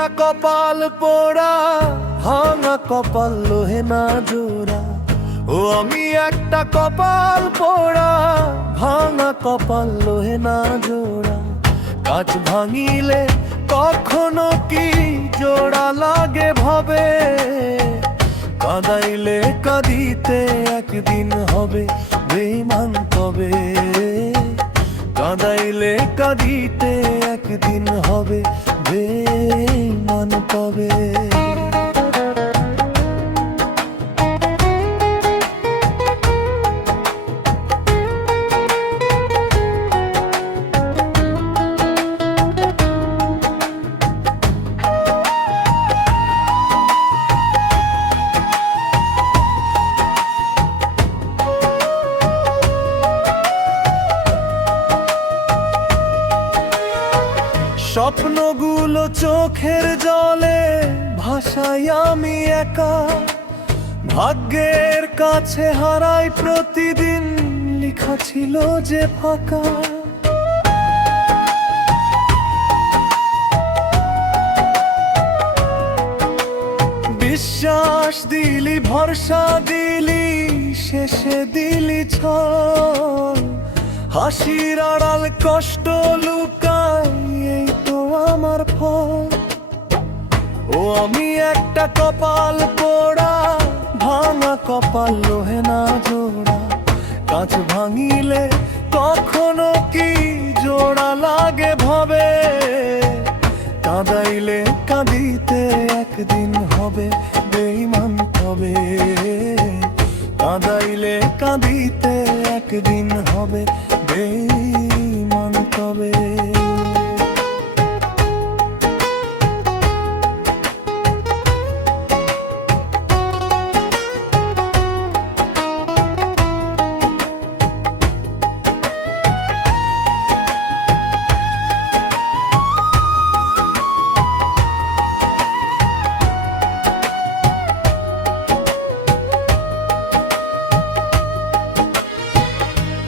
একটা কপাল পোড়া, ভাঙা কপাল লোহে না জোড়া। ও আমি একটা কপাল পোড়া, ভাঙা কপাল লোহে না জোড়া। কাঁচ ভাঙিলে কখনো কি জোড়া লাগে ভাবে, কাঁদাইলে কাঁদিতে একদিন হবে বেঈমান কবে। কাঁদাইলে কাঁদিতে একদিন হবে বেঈমান কবে। স্বপ্নগুলো চোখের জলে ভাসাই আমি একা, ভাগ্যের কাছে হারাই প্রতিদিন, লেখা ছিল যে ফাঁকা। বিশ্বাস দিলি, ভরসা দিলি, শেষে দিলি ছল। হাসির আড়াল কষ্ট লুকাই, এই তো আমার ফল। ও আমি একটা কপাল পোড়া, ভাঙা কপাল লোহে না জোড়া। কাঁচ ভাঙিলে কখনো কি জোড়া লাগে ভাবে, কাঁদাইলে কাঁদিতে একদিন হবে বেঈমান কবে। কাঁদাইলে কাঁদিতে একদিন হবে বেঈমান কবে।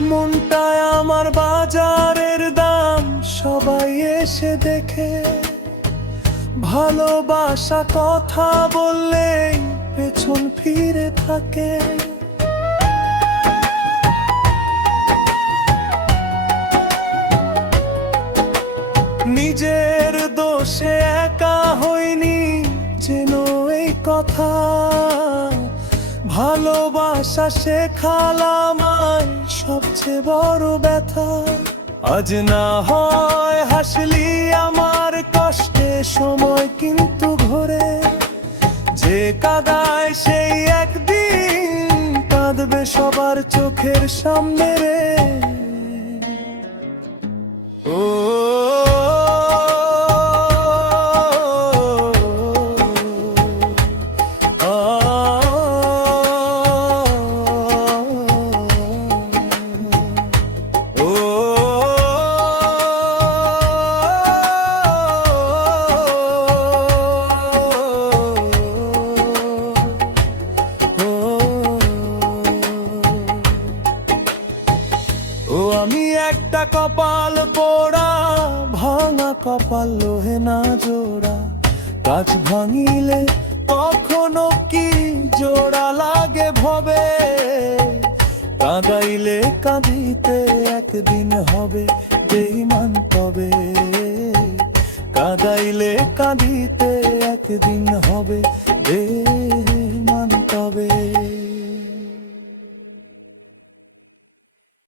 মনটায় আমার বাজারের দাম, সবাই এসে দেখে। ভালোবাসা কথা বললেই পেছন ফিরে থাকে। নিজের দোষে একা হইনি যেন এই কথা। ভালোবাসা শেখালাম সবচেয়ে বড় ব্যথা। আজ না হয় হাসলি আমার কষ্টে সময়, কিন্তু ঘরে যে কাঁদায় সেই একদিন কাঁদবে সবার চোখের সামনে রে। ও ও আমি একটা কপাল পোড়া, ভাঙা কপাল লোহে না জোড়া। কাঁচ ভাঙিলে কখনো কি জোড়া লাগে ভবে, কাঁদাইলে কাঁদিতে একদিন হবে বেঈমান কবে। কাঁদাইলে কাঁদিতে একদিন হবে